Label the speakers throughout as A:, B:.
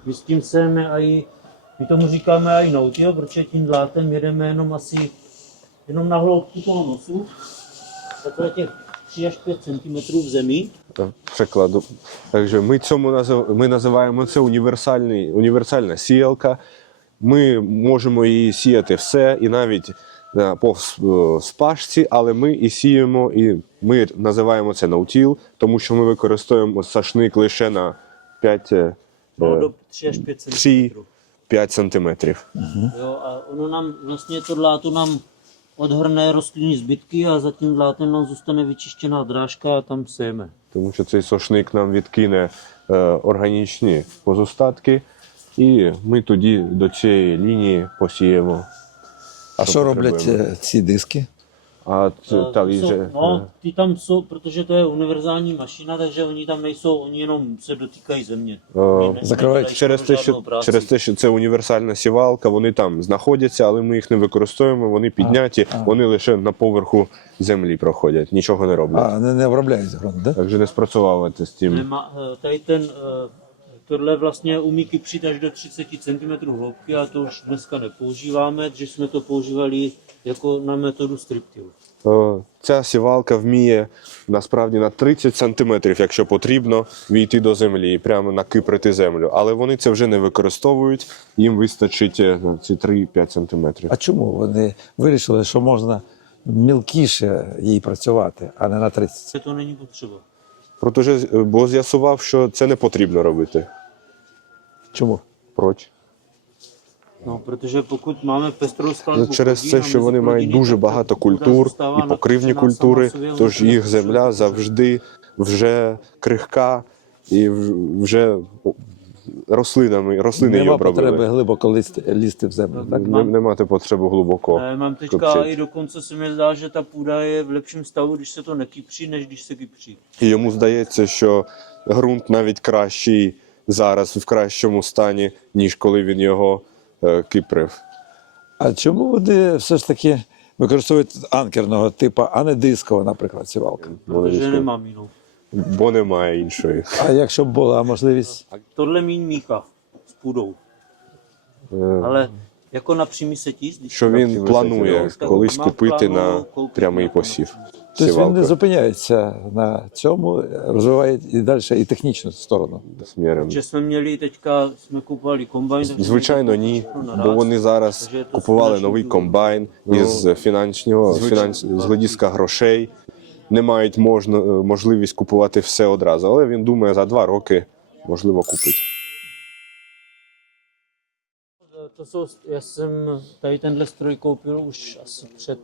A: My s tím sejeme aj, my tomu říkáme aj no-till, protože tím dlátem jedeme jenom na hloubku toho nosu, takhle těch 3 až 5 cm v zemi.
B: Прикладу. Takže ми називаємо це універсальна сіялка. Ми можемо її сіяти все, і навіть по спашці, але ми і сіємо, і ми називаємо це no-till, тому що ми використовуємо сашник лише на 5
A: До 3 až 5 cm.
B: 5 сантиметрів.
A: Jo, a ono nám vlastně to dláto nám odhrne rostlinní zbytky a za tím dlátem nám zůstane vyčištěná drážka a tam sejeme.
B: Тому що цей сошник нам відкине органічні позостатки, і ми тоді до цієї лінії посіємо.
C: А що роблять ці диски?
B: А таліже...
A: No, ty tam jsou, protože to je univerzální mašina, takže oni tam nejsou, oni jenom se dotýkají země.
C: Закривають
B: Через те, що це універсальна сівалка, вони там знаходяться, але ми їх не використовуємо, вони підняті, вони лише на поверху землі проходять, нічого не роблять.
C: не обробляють ґрунт, так?
B: Takže nespracovávate s tím.
A: Tady tohle vlastně umí kypřit až do 30 cm hloubky a to už dneska nepoužíváme, že jsme to používali jako na metodu striptill.
B: Ця сівалка вміє насправді на 30 сантиметрів, якщо потрібно, війти до землі і прямо накиприти землю. Але вони це вже не використовують, їм вистачить ці 3-5 сантиметрів.
C: А чому вони вирішили, що можна мілкіше їй працювати, а не на 30?
A: To není potřeba.
B: Бо з'ясував, що це не потрібно робити.
C: Чому?
B: Проч?
A: No, protože pokud máme pestrou skladbu
B: Через це, що вони мають дуже багато культур і покривні культури, тож їх земля завжди вже крихка і вже рослини її
C: Нема потреби
B: обробили.
C: глибоко лізти в землю, так?
B: Не мати потреби глибоко
A: Mám teďka
B: копчити.
A: i dokonce se mi zdá, že ta půda je v lepším stavu, když se to nekypří, než když se kypří.
B: І йому здається, що ґрунт навіть кращий зараз, в кращому стані, ніж коли він його киприв.
C: А чому вони все ж таки використовують анкерного типу, а не дискового, наприклад, сівалка?
A: Protože nemám jinou.
B: Бо немає іншої.
C: А якщо б була можливість?
A: Tohle míň míchá s půdou. Ale jako na přímý setis, když
B: Що він планує колись купити на прямий посів.
C: Тобто він не
B: Сівалку
C: зупиняється на цьому, розвиває і далі і технічну сторону.
B: з мірем.
A: Že jsme měli teďka, jsme kupovali kombajn. takže
B: Звичайно, ні, бо вони зараз купували новий комбайн із з глядіска грошей, не мають можливість купувати все одразу, але він думає, за 2 роки можливо купить.
A: To jsou, já jsem tady tenhle stroj koupil už asi před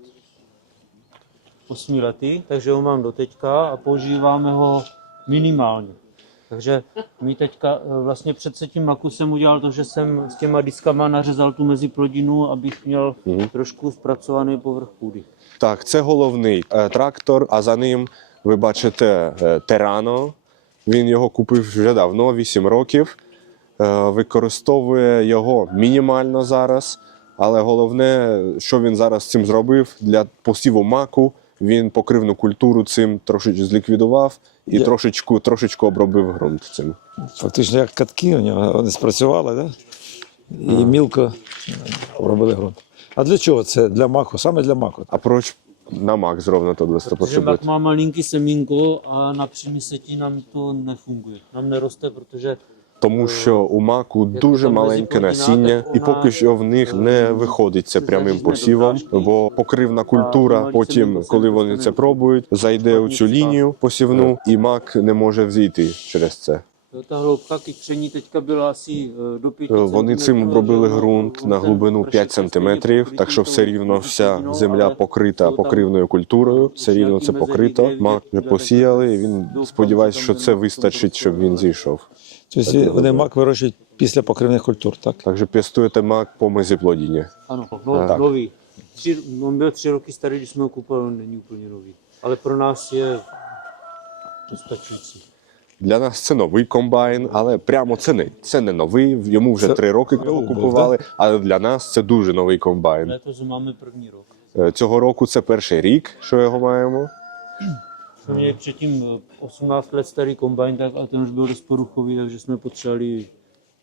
A: 8 lety, takže ho mám doteďka a používáme ho minimálně. Takže my teďka vlastně před tím maku jsem udělal to, že jsem s těma diskama nařezal tu meziplodinu, abych měl trošku zpracovaný povrch půdy.
B: Так, це головний трактор, а за ним ви бачите Терано. Він його купив вже давно, 8 років. Використовує його мінімально зараз, але головне, що він зараз з цим зробив, для посіву маку він покривну культуру цим трошечки зліквідував і трошечку обробив ґрунт цим.
C: Фактично, як катки у нього, вони спрацювали, да? І мілко обробили ґрунт. А для чого це? Для маку? Саме для маку?
B: А proč na mak zrovna tohle to
A: Protože
B: potřebujete?
A: mak má malinký semínko a na přímý setí nám to nefunguje. Nám neroste, protože
B: Тому що у маку дуже маленьке насіння, і поки що в них не виходить це прямим посівом, бо покривна культура, потім, коли вони це пробують, зайде у цю лінію посівну, і мак не може взійти через це.
A: ta hloubka kypření teďka byla asi do 5
B: Вони
A: cm.
B: цим обробили ґрунт на глибину 5 сантиметрів, так що все рівно вся земля покрита покривною культурою, все рівно це покрито. Мак вже посіяли, і він сподівається, що це вистачить, щоб він зійшов.
C: Тобто вони мак вирощують після покривних культур, так?
B: Takže pěstujete mak po meziplodině.
A: Ano, nový. On byl 3 roky starý, když jsme ho koupili, on není úplně nový. Ale pro nás je dostačující.
B: Для нас це новий комбайн, але прямо це не новий, йому вже 3 роки його купували, але для нас це дуже новий комбайн.
A: Letos máme první rok.
B: Цього року це перший рік, що його маємо.
A: Jsme měli předtím 18 let starý kombajn, tak a ten už byl dost poruchový, takže jsme potřebovali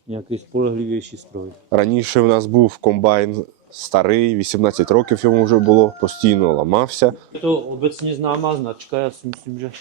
A: nějaký spolehlivější stroj.
B: Раніше в нас був комбайн старий, 18 років йому вже було, постійно ламався.
A: Je to obecně známá značka, já si myslím, že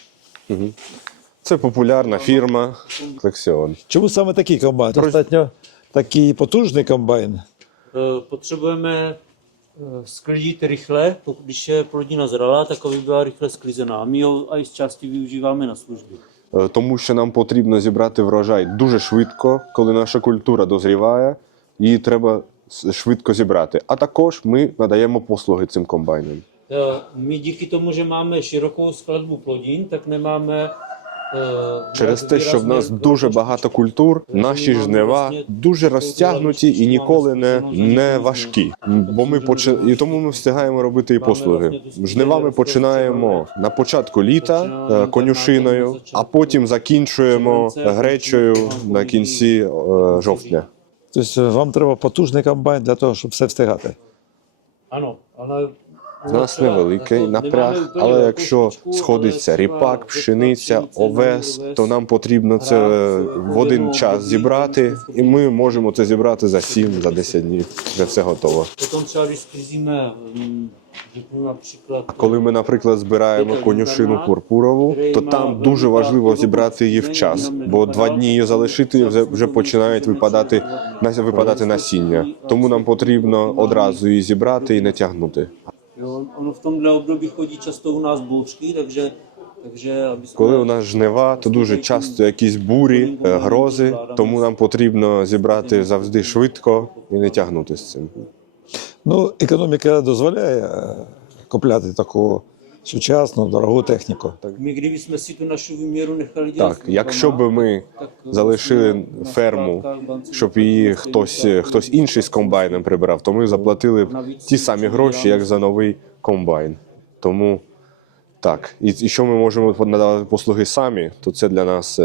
B: Це популярна фірма Lexion.
C: Чому саме такий комбайн? Достатньо такий потужний комбайн.
A: potřebujeme sklidit rychle, když je plodina zralá, tak aby byla rychle sklizená. A my ho i z části využíváme na službě.
B: Тому що нам потрібно зібрати врожай дуже швидко, коли наша культура дозріває, її треба швидко зібрати. А також ми надаємо послуги цим комбайнам.
A: My díky tomu, že máme širokou skladbu plodin, tak nemáme
B: Через те, що в нас дуже багато культур, наші жнива дуже розтягнуті і ніколи не важкі. Бо і тому ми встигаємо робити і послуги. Жнива ми починаємо на початку літа конюшиною, а потім закінчуємо гречею на кінці жовтня.
C: Тобто вам треба потужний комбайн для того, щоб все встигати.
A: Ano, ale
B: У нас невеликий напряг, але якщо сходиться ріпак, пшениця, овес, то нам потрібно це в один час зібрати, і ми можемо це зібрати за 7, за 10 днів. Вже все готово.
A: potom třeba, když sklízíme, řeknu například,
B: Коли ми, наприклад, збираємо конюшину пурпурову, то там дуже важливо зібрати її в час, бо 2 дні її залишити і вже починають випадати насіння. Тому нам потрібно одразу її зібрати і не тягнути.
A: jo, ono v tomhle období chodí často u nás bouřky, takže aby jsme...
B: Коли у нас жнива, то дуже часто якісь бурі, грози, тому нам потрібно зібрати завжди швидко і не тягнути з цим.
C: Ну, економіка дозволяє купляти таку сучасну, дорогу техніку.
A: My, kdybychom si tu naši výměru nechali dělat
B: Так, якщо б ми залишили ферму, щоб її хтось інший з комбайном прибирав, то ми заплатили б ті самі гроші, як за новий комбайн. Тому так, і що ми можемо надавати послуги самі, то це для нас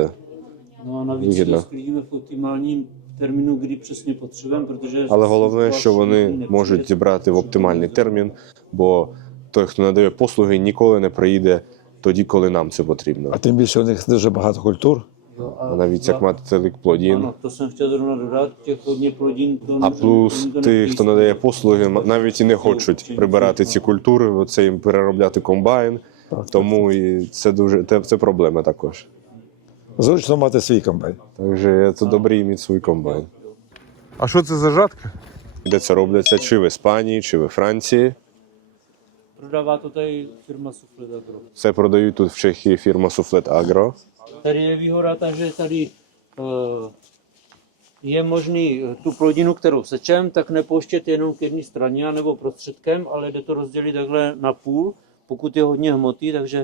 A: No a navíc si
B: Výhodno.
A: to sklidíme v optimálním termínu, kdy přesně potřebujeme, protože...
B: Але головне, що вони можуть зібрати в оптимальний термін, бо той, хто надає послуги, ніколи не приїде тоді, коли нам це потрібно.
C: А тим більше у них дуже багато культур.
A: Jo,
B: А навіть як мати плодін.
A: Ano, to jsem chtěl zrovna dodat, těch hodně plodin... To
B: А плюс ті, хто надає послуги, навіть і не хочуть прибирати ці культури, оце їм переробляти комбайн. Тому і це проблема також.
C: Зручно мати свій комбайн.
B: Так це добре мати свій комбайн.
D: А що це за жатка?
B: Де це робляться? Чи в Іспанії, чи в Франції.
A: Prodává to tady firma Suflet Agro.
B: Це продають тут в Чехії фірма Suflet Agro.
A: Tady je výhoda ta, že tady je možný tu plodinu, kterou sečem, tak nepouštět jenom k jedné straně nebo prostředkem, ale jde to rozdělit takhle na půl, pokud je hodně hmoty, takže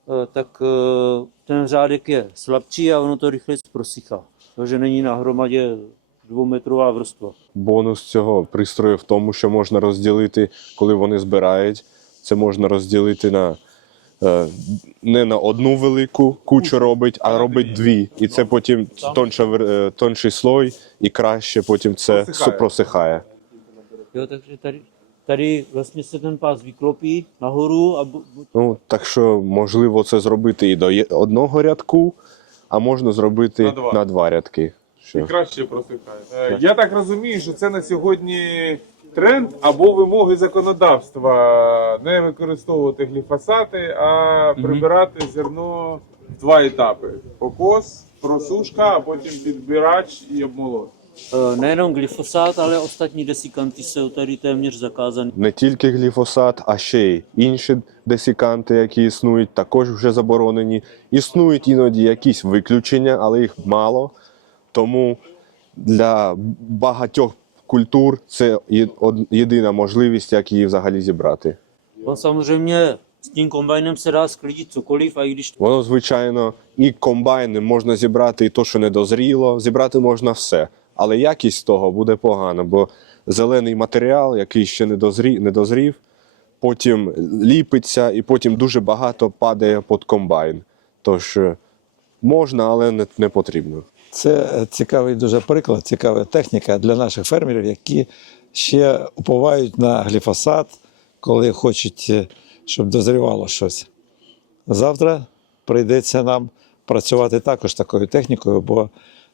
A: ten řádek je slabší a ono to rychle prosychá. Takže není na hromadě 2metrová vrstva.
B: Бонус цього пристрою в тому, що можна розділити, коли вони збирають, це можна розділити на не на одну велику кучу робить, а робить 2. І це потім тонший слой і краще потім це просихає.
A: Jo, takže tady vlastně se ten pás vyklopí nahoru a
B: Ну, так що можливо це зробити і до одного рядку, а можна зробити на 2 рядки.
D: І краще просихає. Я так розумію, що це на сьогодні тренд або вимоги законодавства не використовувати гліфосати, а прибирати зерно в 2 етапи. Покос, просушка, а потім підбирач і обмолот.
A: nejenom glyfosát, ale ostatní desikanty jsou tady téměř zakázané.
B: Не тільки гліфосат, а ще й інші десиканти, які існують, також вже заборонені. Існують іноді якісь виключення, але їх мало. Тому для багатьох культур це єдина можливість, як її взагалі зібрати.
A: No, samozřejmě s tím kombajnem se dá sklidit cokoliv, a i když
B: Воно, звичайно, і комбайни можна зібрати, і то, що не дозріло, зібрати можна все. Але якість того буде погана, бо зелений матеріал, який ще не дозрів, потім ліпиться і потім дуже багато падає під комбайн. Тож можна, але не потрібно.
C: Це цікавий дуже приклад, цікава техніка для наших фермерів, які ще уповають на гліфосат, коли хочуть, щоб дозрівало щось. Завтра прийдеться нам працювати також такою технікою, бо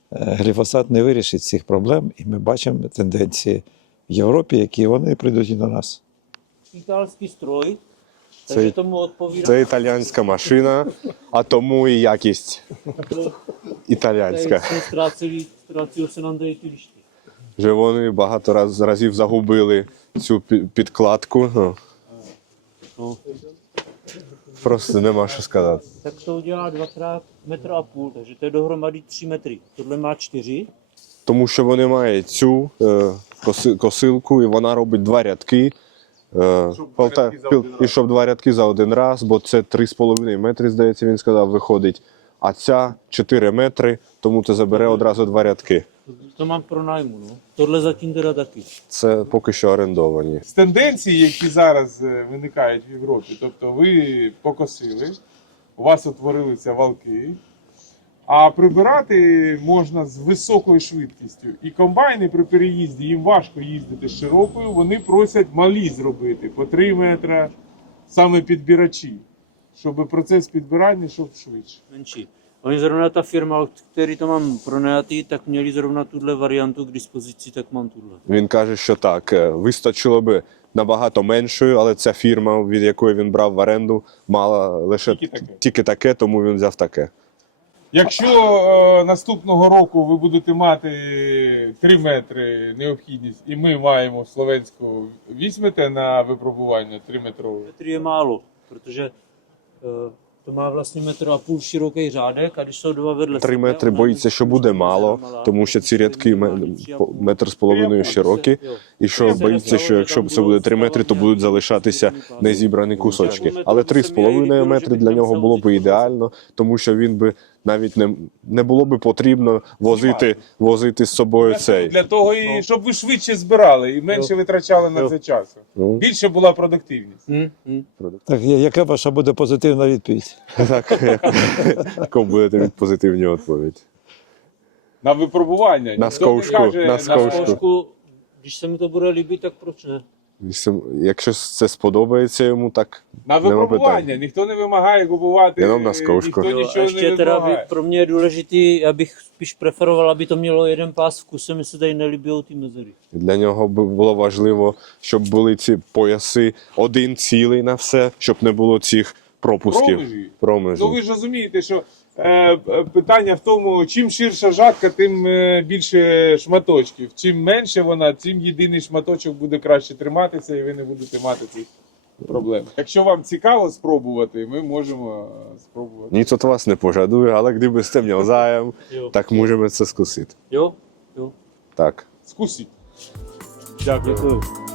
C: гліфосат не вирішить цих проблем, і ми бачимо тенденції в Європі, які вони прийдуть і до нас.
A: Italský stroj, takže tomu odpovídá.
B: Це італійська машина, а тому і якість італійська.
A: Ztrácelo se nám tady ty lišty.
B: Вже вони багато разів загубили цю підкладку. Ну,
A: No,
B: просто нема що сказати.
A: tak to udělá 2x metr a půl, takže to je dohromady 3 metry. Tohle má 4.
B: Тому що вони мають цю косилку, і вона робить 2 рядки. І щоб 2 рядки за один раз, бо це 3,5 метри, здається, він сказав, виходить. А ця 4 метри, тому це забере одразу 2 рядки.
A: To mám pro nájmu, no. Tohle zatím teda taky.
B: Це поки що орендовані.
D: З тенденцій, які зараз виникають в Європі, тобто ви покосили, у вас утворилися валки, а прибирати можна з високою швидкістю. І комбайни при переїзді, їм важко їздити з широкою, вони просять малі зробити по 3 метри, саме підбирачі, щоб процес підбирання йшов швидше.
A: Menší. Oni zrovna ta firma, od který to mám pronajatý, tak měli zrovna tuhle variantu k dispozici, tak mám tuhle.
B: Він каже, що так, вистачило би набагато меншою, але ця фірма, від якої він брав в оренду, мала лише тільки таке, тому він взяв таке.
D: Якщо наступного року ви будете мати 3 метри необхідність, і ми маємо Словенську, візьмете на випробування 3-метрове?
A: Metr je málo, protože to má vlastně 1,5 m široký řádek a když jsou dva vedle
B: 3 метри боїться, що буде мало, тому що ці рядки 1,5 метри широкі, і що боїться, що якщо це буде 3 метри, то будуть залишатися незібрані кусочки. Але 3,5 метри для нього було б ідеально, тому що він би навіть не було би потрібно возити з собою цей.
D: Для того, і щоб ви швидше збирали і менше витрачали на це часу. Більше була продуктивність.
C: Так, яка ваша буде позитивна відповідь?
B: Так, яку будете від позитивні відповідь?
D: На випробування.
B: На
D: Ніхто не
B: зкoušku,
D: каже,
B: на
A: Na
B: zkoušku.
A: zkoušku, když se mu to bude líbit, tak proč ne?
B: Якщо це сподобається йому, так
D: На
B: нема
D: випробування.
B: питань.
D: Ніхто не вимагає купувати,
B: Jenom na zkoušku.
D: ніхто
A: Jo, a
D: нічого не
A: ještě teda
D: вимагає.
A: pro mě je důležitý, já bych spíš preferoval, aby to mělo jeden pás v kuse, mi se tady nelíbí ty mezery.
B: Для нього було важливо, щоб були ці пояси один цілий на все, щоб не було цих пропусків.
D: Промежі. Ну ви ж розумієте, що питання в тому, чим ширша жатка, тим більше шматочків. Чим менше вона, тим єдиний шматочок буде краще триматися і ви не будете мати цих проблем. Якщо вам цікаво спробувати, ми можемо спробувати.
B: Nic od vás nepožaduje, ale kdybyste měl zájem,
A: Jo.
B: tak můžeme se zkusit.
A: Jo? Jo.
B: Tak.
D: Скусіть. Дякую.
A: Děkuju.